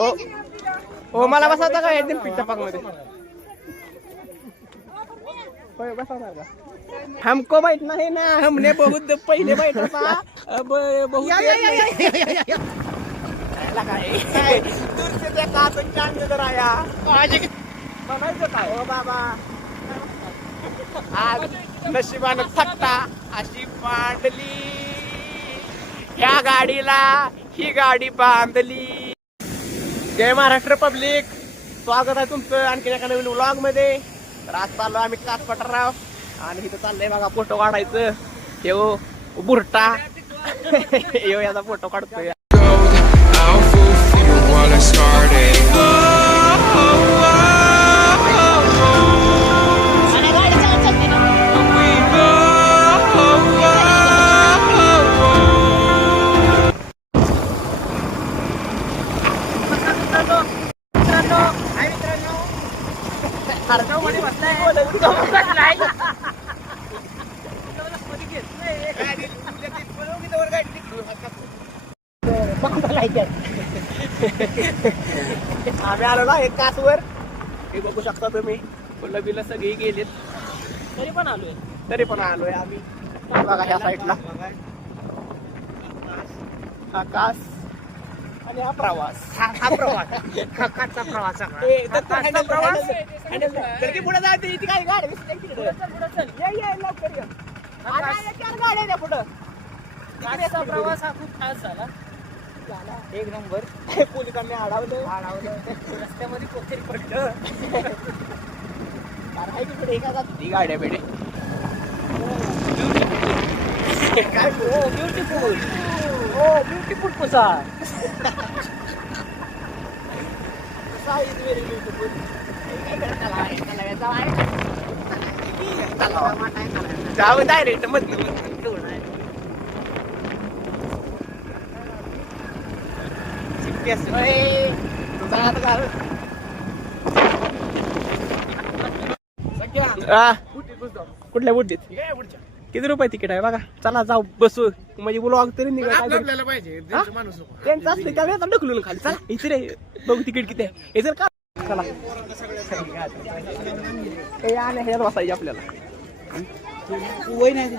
ओ ओ मला बसवता का एकदम पिझ्झा पाक मध्ये बसवणार का? हमको बैठना है ना, हमने बहुत पहिले बैठा था, अब बहुत दूर से देखा तो चांद नजर आया. म्हणायचं काय ओ बाबा, आज नशिबानं थट्टा अशी मांडली, ह्या गाडीला ही गाडी बांधली. जय महाराष्ट्र पब्लिक, स्वागत आहे तुमचं आणखी एका नवीन व्लॉग मध्ये. तर आज चाललो आम्ही कास पठाराव आणि इथं चाललंय बघा फोटो काढायचं. येऊ बुरटा येऊ याचा फोटो काढतोय. आम्ही आलो ना एक कासवर, हे बघू शकता तुम्ही. फुलं बिलं सगळी गेलीत, तरी पण आलोय आम्ही बघा ह्या साईडला. हा कास आणि हा प्रवास, हा प्रवास पुढे जायचं. ती काय गाडी गाड्या पुढं. गाडीचा प्रवास हा खूप खास झाला, एक नंबर. पोलिसांनी अडवलं रस्त्यामध्ये कोथेरी पडलं. पुढे गाड्या बेडे काय beautiful, beautiful Pusa. Very beautiful. जाऊ डायरेक्ट मधलं कुठल्या बुड्डीत किती रुपये तिकीट आहे बघा. चला जाऊ बसू, म्हणजे ब्लॉग तरी निघायला पाहिजे. त्यांचं असले त्यावेळी आता ढकलून खाली. चला इथे बघू तिकीट किती आहे. हे जर का चला हे आले ह्याला बसायचे आपल्याला. वय नाही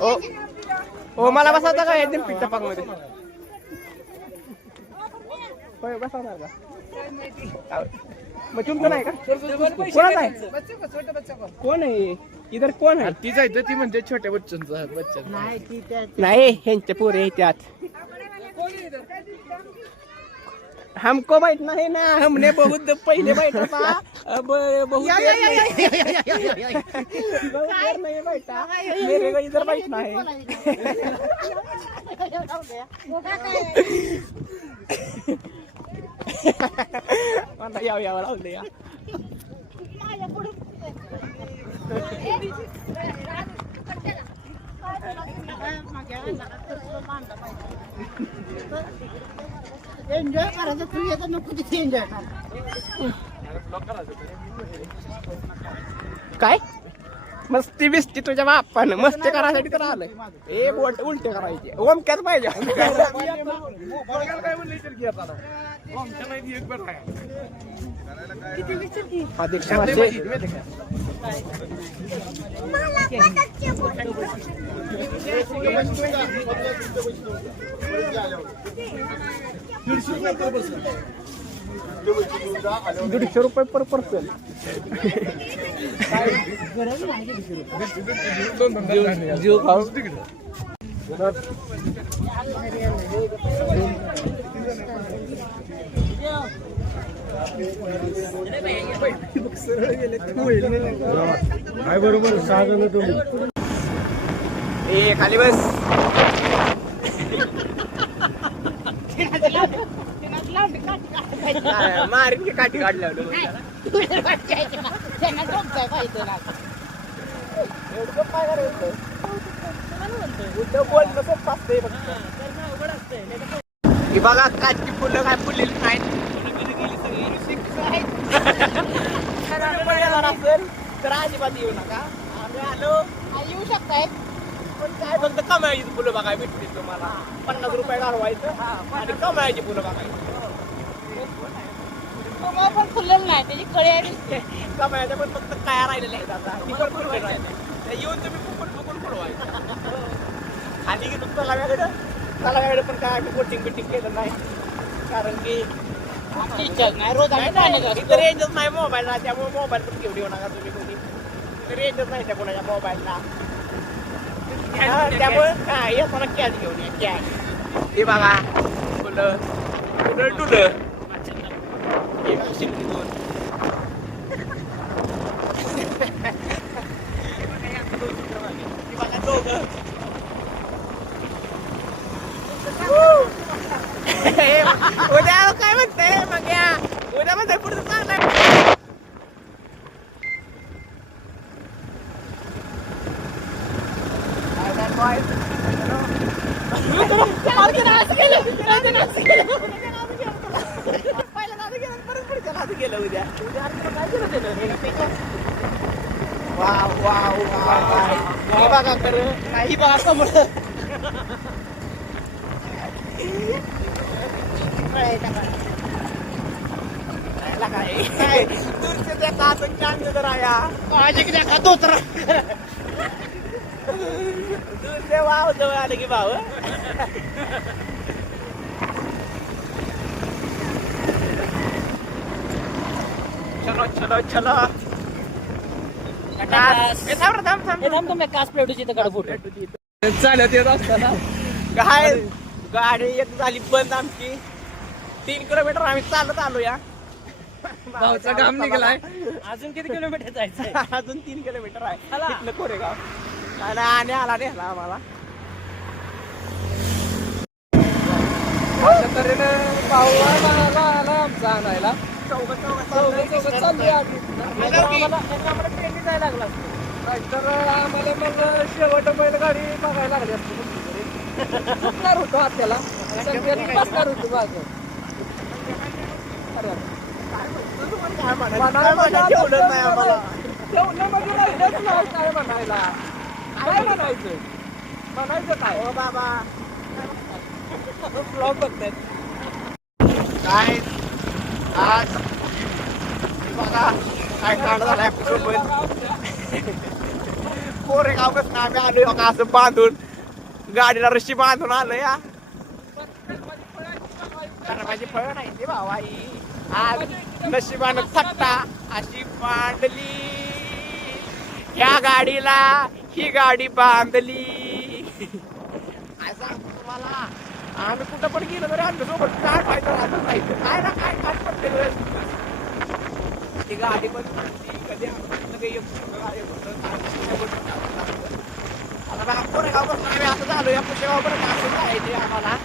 ओ ओ मला बसवता का एकदम पिझ्झा पाक मध्ये बसवणार का? मग तुमचं नाही का? कोणाच आहे? कोण आहे इधर? कोण आहे? तीच आहे ती म्हणते छोट्या बच्चांचा बच्चा नाही, ह्यांचे पोरे त्यात. हमको बैठना है ना, हमने बहुत पहिले बैठा था, अब बहुत देर नहीं बैठा, मेरे को इधर बैठना है. यावं लावलं या. एन्जॉय करायचं, तू येतं नको तिथे एन्जॉय कर. काय मस्ती बिस्ती तुझ्या बापानं मस्ती करायसाठी तर आलंय. हे बोट उलटे करायचे ओमक्यात पाहिजे. ₹150 पर पर्सन. जीव खाऊ बरोबर. साधन तुम्ही ए खाली बस. मारीन की काठी काढल्या बघा. काची फुलं काय फुललेली नाहीत. तर अजिबात येऊ नका. आम्ही आलो, येऊ शकताय. पण काय फक्त कमायची फुलं बघायला भेटतील तुम्हाला. 50 रुपये घालवायचं आणि कमायची फुलं बघायची. पण फुललं नाही त्याची कळी आहे. कमायच्या पण फक्त काय राहिलेल्या आहेत आता. ती पण फुलं राहिल्या. त्या येऊन तुम्ही फुकून फुलवायचं. आणि की तलाव्याकडे पण काय आम्ही बोटिंग बिटिंग केलं नाही. कारण की नाही रोज आम्ही पाण्यात असतो. इथं रेंजच नाही मोबाईलला. त्यामुळे मोबाईल पण घेऊन येऊ नका तुम्ही कोणी. रेंजच नाही त्या कोणाच्या मोबाईलला. त्यामुळे हा येताना कॅश घेऊन या कॅश. हे बघा फुलं फुलं टुलं. हे बघा शिंपी दोन. हे बघा दोघं. उद्या काय म्हणते मग या उद्या म्हणते पुढचं चांगलं. बघा कर काही बघा कमळ. दूरचे देखा आपण चांद जर आया आज एक देखा दोतरा. दूरचे वाव जवळ आले की भाव. चलो चलो चलो. कास प्लेटूची इथं काढ फोटो. चालत येत असताना काय गाडी एक झाली बंद आमची. 3 किलोमीटर आम्ही चालत आलो या. भाऊचा काम निघालाय. अजून किती किलोमीटर जायचं? अजून 3 किलोमीटर आहे चला. इथनं कोरेगाव. आणि आला नेला आम्हाला. अशा तऱ्हेनं भाऊ आला आमचा आणायला. चौघं चाललोय आम्ही. आम्हाला ट्रेनने जायला लागला असतो. नाहीतर आम्हाला मग शेवट बैलगाडी बघायला लागली असते. बसणार होतो आत्याला बसणार होतो माझं. ठेवलं नाही आम्हाला. ठेवलं म्हणजे राहिलंच नाही काय म्हणायला. काय म्हणायचं म्हणायचं काय हो बाबा ब्लॉग बघतायत. काय आज बघा काय काढ झालाय कोरेगाव कसं आम्ही आलो का असं बांधून गाडीला रशी बांधून आलो या. माझी फळ नाही ते भावाई. आज नशिबानं थट्टा अशी बांधली ह्या गाडीला ही गाडी बांधली. काय सांगतो तुम्हाला आम्ही कुठं पण गेलो तरी आमच्या सोबत काय पाहिजे काय ना काय काय पडते ती गाडी पण कधी आता कोरेगाव पासून आम्ही असं झालो या पुशेगाव पर्यंत असं जायचे आम्हाला.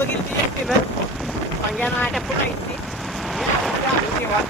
गेली ती एकटीनं पंग्यानं आट्या पुन्हा येते तेव्हा